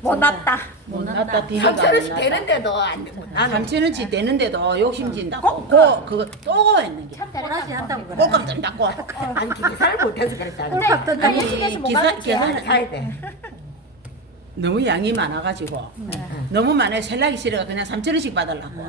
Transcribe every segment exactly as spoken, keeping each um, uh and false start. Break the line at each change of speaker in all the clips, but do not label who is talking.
못 났다.
못 났다 뒤가
삼천 원씩 되는데도 안 되고 나는
삼천 원씩 되는데도 욕심진다고 그 그거 또 했는 게
꼬라지 한다고 그래.
꼴값 뜬다고
아니 계산을 못해서 그랬잖아.
꼴값 뜬다.
아니
시켜서 못
기사
가겠지.
계산
사야 돼.
너무 양이 많아가지고 너무 많아 셀락이 싫어가 그냥 삼천 원씩 받으려고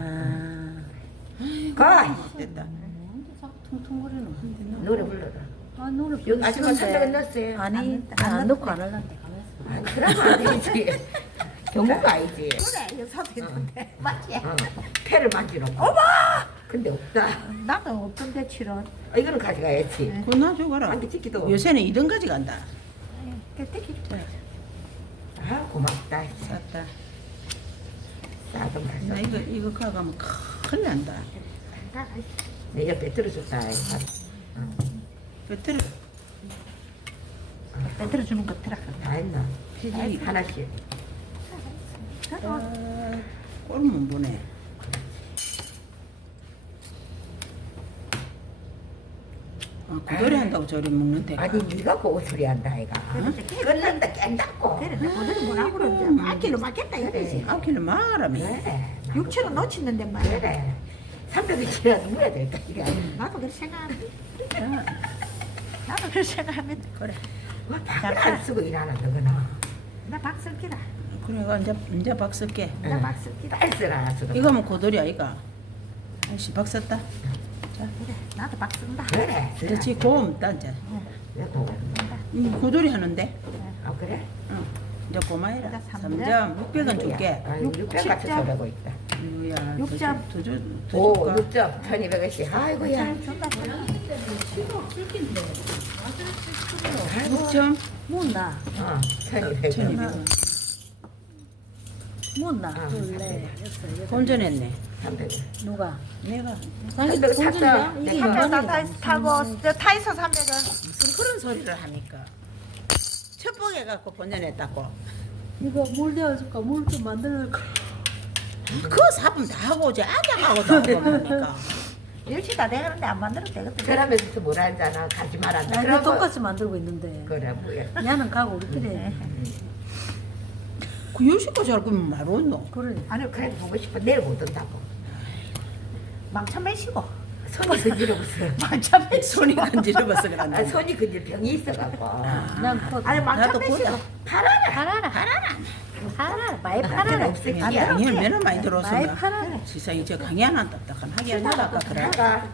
가
됐다
퉁퉁거리는.
노래 불러라.
아 노래
여기 아줌마 삼백 원
부르시는데.
넣었어요.
아니 안 넣고 안 할란데.
아니 그러면 안 되지. 경우가 아니지.
그래 여사도 있는데. 맞지?
어, 패를 만지놓고. 어머! 근데 없다.
나는 없던데 칠원.
아, 이거는 가져가야지.
그거 놔줘가라
안 돼, 찍기도.
요새는 이등 가져간다
깨끗이.
아, 고맙다.
샀다
싸도
나
맛있어.
이거 이거 가가면 큰일 난다
내 옆에 들어줬다. 어,
배터리
배터리 주는 거 들어.
다 했나?
폐지
하나씩.
아, 꼴못 보네 아, 구돌이 한다고 저리 먹는데
아니, 네가 보고 소리 한다, 아이가. 끝난다, 깬다고.
그래 오늘 뭐라 그러지? 아킬로 맞겠다 이거지.
아끼는 말하면
그래.
육천 원 놓치는데 말이야.
그래. 삼백 원치라도 물어야 될까, 이게.
나도 그렇게 생각하는데. 나도 그렇게 생각하면
그래
와, 밥을 안 쓰고 일하나, 너거나.
나 박슬기다.
그래가 이제 이제 박 쓸게
나 박슬기다.
딸 쓰라, 쓰고.
이거면 고돌이 아이가 아이씨 박 썼다 자
그래 나도 박쓴다.
그래.
그렇지 고음 따 이제
내 보고.
음, 고돌이 하는데
아, 그래?
응. 이제 고마해라
그러니까 삼
삼
점.
점 육백 원 줄게
아, 육백 같이
점.
저러고 있다.
이거야
육 점.
더 줄, 더
오,
줄까?
육 점, 천이백 원씩. 아이고야.
잘 준다.
아이고.
육 점
못나.
어, 천이백 원.
천이백 원
못나.
아,
둘레.
본전했네
네.
삼백 원.
누가?
내가
삼백 원 샀어.
이게
내가.
삼백 원 타, 타고 저 타이서 삼백 원.
무슨 그런 소리를 하니까 첩보해 갖고 본전했다고
이거 물 데워줄까? 물 좀 만들어줄까?
그 사품 다 하고 오지 아장하고 다 하고 보니까
일치 다 되는데 안 만들어도 되거든.
그러면서 뭐라 하잖아. 가지 말란다.
나 이거
그러고.
똑같이 만들고 있는데
그래, 뭐야.
얘는 가고 우리끼리
그 요식까지 할 거면 말 없노
그래
아니, 그래, 보고 싶어. 내일 못 온다고.
망쳐 매시고.
손이 근지러웠어.
망쳐 매시고.
손이 간지러워서 그런다
아, 손이 근질 병이 있어갖고.
그냥 그
아니 망쳐
나도
매시고.
보자.
팔아라.
팔아라. 팔아라. 팔아라. 많이
나한테는
팔아라.
없을게.
아니 강의를 매너 많이
많이
들어오면
팔아라.
세상에 저 강의 하나 딱딱한 하게 하려고 아까 그래
나가.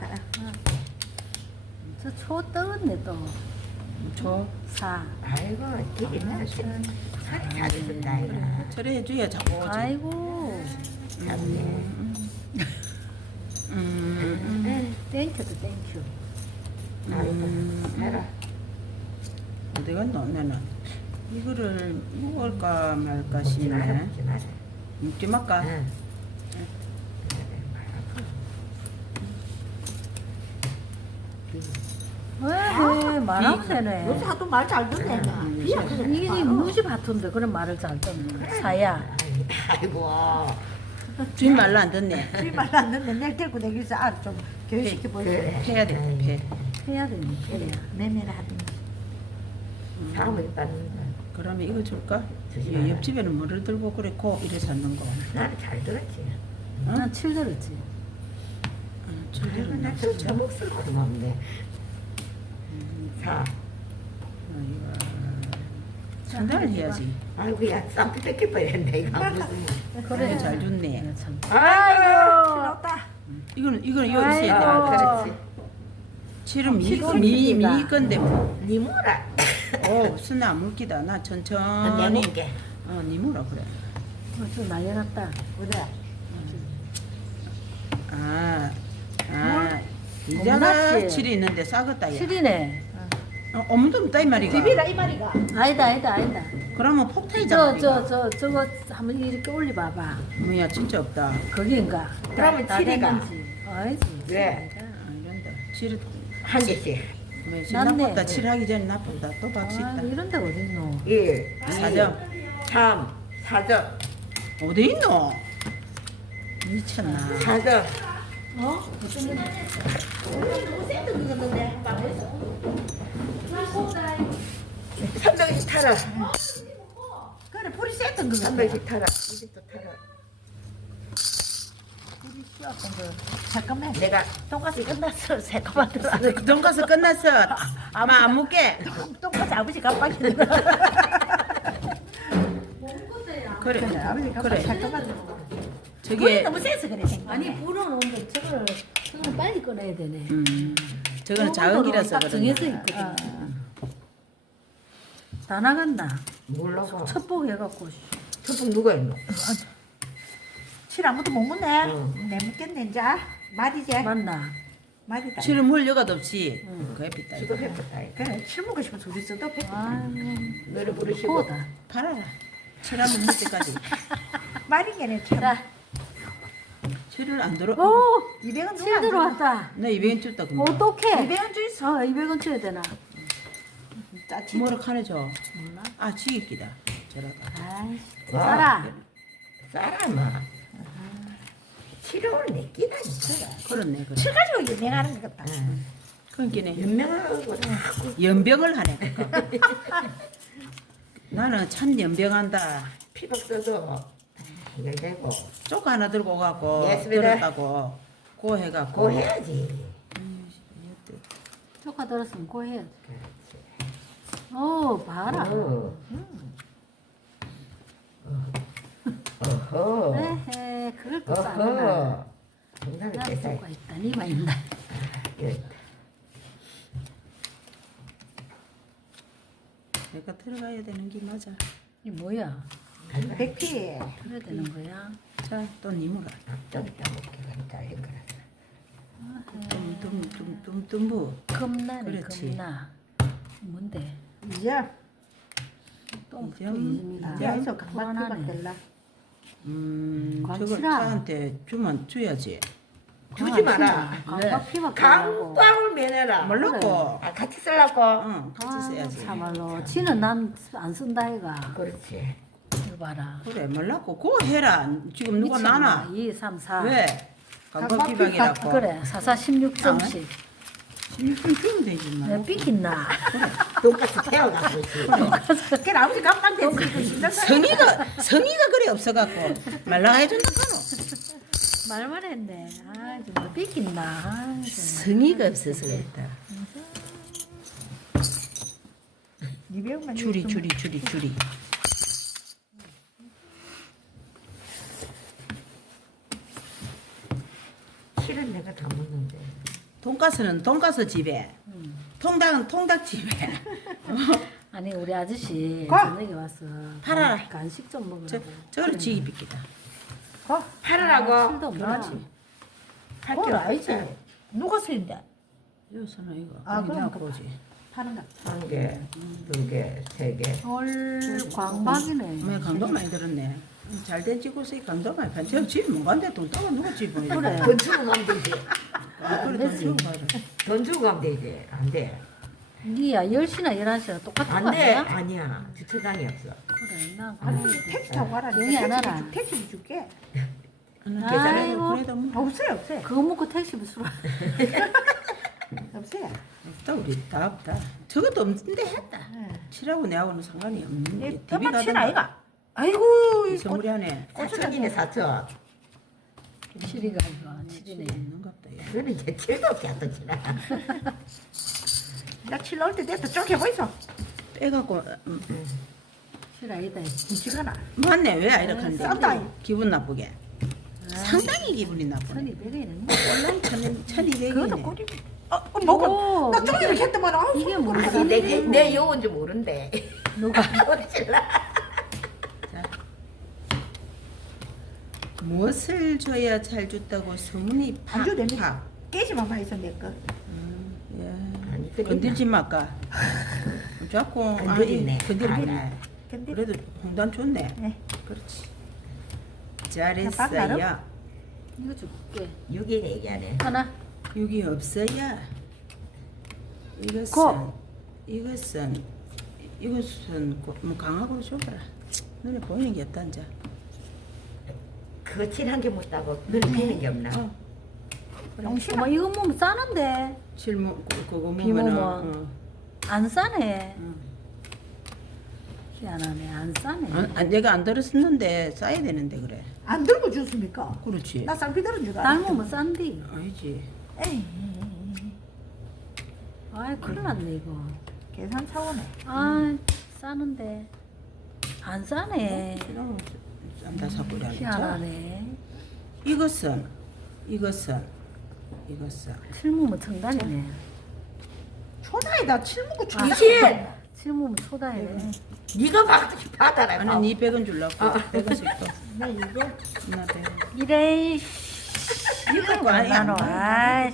저초 떠었네
저
또사
아이고, 길이 나. 손이 잘 쓴다, 아이가.
저래 해줘야 자꾸 오지
아이고
참네.
음,
땡큐도 땡큐.
아이고, 해라.
어디 갔노 나는 이거를 먹을까 말까
먹지 마라,
싶네
먹지 마라.
먹지 말까
응.
왜 말하면
요새
되네
하도 말 잘 듣네.
음,
비야 그래.
이게 무지 바쁜데 그런 말을 잘 듣네 사야
아이고.
주인 말로 안 듣네
술 말안 듣는데 내일 데리고 내기서 아좀 교육시켜 보여.
그래.
해야 돼 해.
해야 되네
그래. 매매를 하든지.
사람을 받는
그러면 이거 줄까?
주지
이
마라.
옆집에는 뭐를 들고 그래 고 이래 찾는 거
나는 잘 들었지.
난 칠 들었지
어,
그리고
저들은
나
진짜
진짜 목소리 고맙네. 사.
상담을 해야지
아이고야, 쌈피 뺏길 뻔했네, 이거. 무슨.
그래 잘 줬네
참
아이고.
신었다.
이거는 이거는 이거 있어야 돼
아, 그렇지.
실은 미,
시골
미,
미끼가.
미 건데 뭐.
니모라.
오 쓰나 물기다 나 천천히
내몬게.
어 니모라 그래
좀 날려놨다
그래.
아, 아 이자가
어머나씨.
칠이 있는데 싸겠다 야
칠이네
어, 어머도 없다 이 말이가
비비라 이 말이가.
아니다 아니다 아니다
그러면 폭탄이잖아
저 저 저 저거 한번 이렇게 올려봐봐
뭐야 진짜 없다
거기인가
그러면
다
칠이가.
됐는지. 아니지
왜?
아 이런다 칠이
한 개씩.
뭐
낫네.
나쁘다 칠하기 전에 나쁘다 또 박수
아,
있다
이런 데가 어딨노
일,
사 점
삼, 사 점,
어디 있노 미쳤나
사 점.
어? 무슨 일? 오늘 세트 그거는데 한 방에.
삼백 원씩 타라.
그래. 완전 불이 셌던 거 같아.
한 번씩 타라. 이게 또 타라.
불이 씌었던 거. 잠깐만.
내가
돈가스 끝났어. 새까만 들어.
돈가스 끝났어. 아마 안 먹게.
돈가스 아버지 깜빡이 들어.
그래.
아버지 깜빡이
그래.
잠깐만 들어. 불이
저게
너무 세서 그래. 생각해.
아니 불은 오는데 저걸 저걸 빨리 꺼내야 되네.
음. 저거는 작은 길어서
딱
그러네.
정해져 있거든.
아.
다 나간다.
몰라가.
첩복 해갖고.
첫번 누가 했노?
칠 아무도 못 묻네.
응.
내 묻겠네 이제. 맞이제.
맞나?
맞이다.
칠은 물 여가도 없이 그 햇빛
지도
달고
했다.
그래 칠 먹고 싶으면 둘이 써도
아유,
노래 부르시고.
고다.
팔아라. 칠 한번 먹을 때까지.
말이게네 참.
자,
칠을 안 들어.
오,
이백 원 누가
칠
안 주나?
들어왔다.
나 이백 원 줬다 금방.
어떡해?
이백 원 주 있어.
어, 이백 원 줘야 되나?
짜치.
뭐라 카네 줘.
몰라.
아 지기끼다. 저라가.
아이씨,
와.
싸라.
사람아. 치료를 내 끼다니까.
그렇네 그래.
칠 가지고 유명하는 것 같다.
응.
그러니까
연명하고 자꾸
연병을 하네. 나는 참 연병한다.
피박 써도 이걸 되고
쪽 하나 들고 가고
예습이다.
들었다고 고 해갖고.
고 해야지.
조카 들었으면 고 해야지.
그렇지.
오, 봐라.
어. 어허.
에헤, 그걸 또 싸구나.
어허. 정상을
나
뺏어.
조카 있다, 니마 있나?
내가 들어가야 되는 게 맞아.
이 뭐야?
백피.
그래야 되는 거야?
자, 또 니무라.
좀 이따 먹게 가니까 이런 거라서.
dumdumdumdumdum부.
겁나네,
그렇지.
겁나. 뭔데?
이제
또
이점,
이점이다.
이제 해서 강박
불안하네.
피박 될라.
음, 저걸
광치라.
차한테 주면 줘야지.
주지 마라.
강박 피박
강빵을 면해라.
몰랐고.
아, 같이 쓰려고.
응, 같이
아,
써야지.
참말로. 지는 난 안 쓴다 해가.
그렇지.
이거 봐라.
그래, 몰랐고. 그거 해라. 지금 누가
미쳤나?
나나?
이, 삼, 사.
왜?
강박
강박비방이라고.
그래, 사, 사, 십육 점씩.
일분 주면 되지 뭐.
내가 삐긴나.
돈가스 태워가고 있지.
그래 아버지 깜빡 됐지.
성의가, 성의가 그래 없어갖고. 말라가 해준다 카노.
말만 했네. 아, 정말 삐긴나. 아, 정말.
성의가 없어서 그랬다.
이백만
줄이, 줄이, 줄이, 줄이.
실은 내가 다 먹는데.
돈가스는 돈가스 집에. 통닭은 통닭 집에.
아니, 우리 아저씨
가.
저녁에 와서
팔아라.
간- 간식 좀 먹으라고.
저, 저거를 지기 빗기다.
거.
팔으라고.
술도 없나?
그렇지.
그건 알지. 누가 쓰인데?
여기서는 이거.
아, 그럼
그냥 그러지.
파는 거.
한 개, 두 개, 세 개.
헐, 광박이네.
어머니 강도 많이 들었네. 잘된 집고서 강도 많이 판. 저 집이 못 간대. 돈 따가 누가 집을 해.
그래.
돈 주고 가면 되지.
아, 그래 돈 주고 가라.
돈 주고 가면 되지. 안 돼.
니야 열 시나 열한 시나 똑같은 거
안 돼.
아니야?
아니야. 주차장이 없어.
그래, 나
아니
그래.
택시 타고 가라.
조용히 안
택시
하라.
줄- 택시 줄게.
나는
아이고.
계산해도 그래도 뭐.
없어요 없어요.
그거 먹고 택시비 쓰라.
없어요.
없다 우리 다 없다. 저것도 없는데 했다.
네.
칠하고 내하고는 상관이 없는 게.
이 뼈만 칠 아이가. 아이고 이 꽃.
선물이 안에
사천이네 사천.
칠이가 이거 칠이네.
있는갑다. 야.
그거는 이제 칠도 없지 않다 치나.
나칠 넣을 때 됐다. 쭉 해보이소.
빼갖고 음,
칠 아니다.
뭉치가나.
맞네 왜 이렇게 하는데
싼다.
기분 나쁘게. 상당히 기분이 나쁘네.
천이백 원이네.
원래 천 천이백이네.
그것도 꼬리. 어, 어 먹어. 나 좀 이렇게 했더만 아우
이게
손
뭐야?
꼬리.
내, 내, 내 요건 줄 모른대.
누가?
모르실라.
자, 무엇을 줘야 잘 줬다고 소문이
안 줘도 됩니다.
팍팍.
깨지만 봐 있어 내 거.
음, 야.
아니, 그랬나?
건들지 마까. 자꾸
건드리네.
아니, 건드리네.
아,
근데
그래도 홍단 좋네.
네.
그렇지.
밥 나름?
잘했어요.
이거 줄게.
육일 얘기하네.
하나.
여기 없어야. 이것은
고!
이것은 이것은 고- 뭐 강하고 줘봐라. 눈에 보이는 게 없다 이제.
그거 칠한 게 못하고 눈에 뵈는 게 없나?
어.
영심아.
어머, 이거 먹으면 싸는데.
실무 그- 그거
비모모.
먹으면은 어,
안 싸네.
어.
희한하네. 안 싸네.
안, 안, 내가 안 들었었는데 싸야 되는데 그래.
안 들고 줬습니까?
그렇지.
나 쌍피 들은 줄 알았어.
닮으면 싼디.
아니지.
에이,
아이 큰일 났네 이거.
계산 차원에.
아 싸는데 안 싸네.
쌈다 사고 자
희한하네.
이것은 이것은 이것은
칠무면 청단이네.
초나이다 칠무구
아,
초나.
칠무면 초다이네.
네가 받- 받아라.
나는 니 백 원 줄라고 백 원씩 또.
나 이거
나 백 원.
이래
이거 거 아니야.
나노. 아이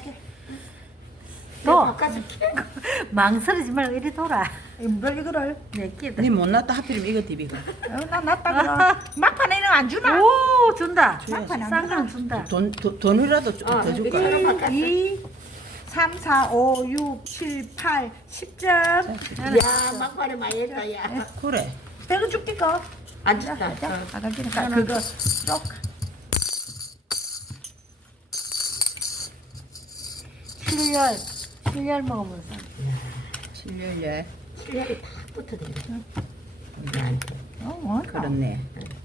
너 망설이지 말고 이리 돌아.
뭘 이거를?
내 끼다.
니 못났다 하필이면 이거 디비가.
어, 나 낫다 그럼. 막판에 이런 안 주나?
오 준다.
막판에 안
싼
주나?
거는 준다.
돈, 돈 돈이라도 좀 더 줄까?
일, 이, 삼, 사, 오, 육, 칠, 팔, 십 점.
야 막판에 많이 했다 야.
그래.
내가 줄게까.
안 준다.
자, 아가씨니까 그거 쏙.
칠열 칠열 먹으면 싸.
칠년에
실력이 팍 붙어들어. 나한테.
어, 어,
그렇네.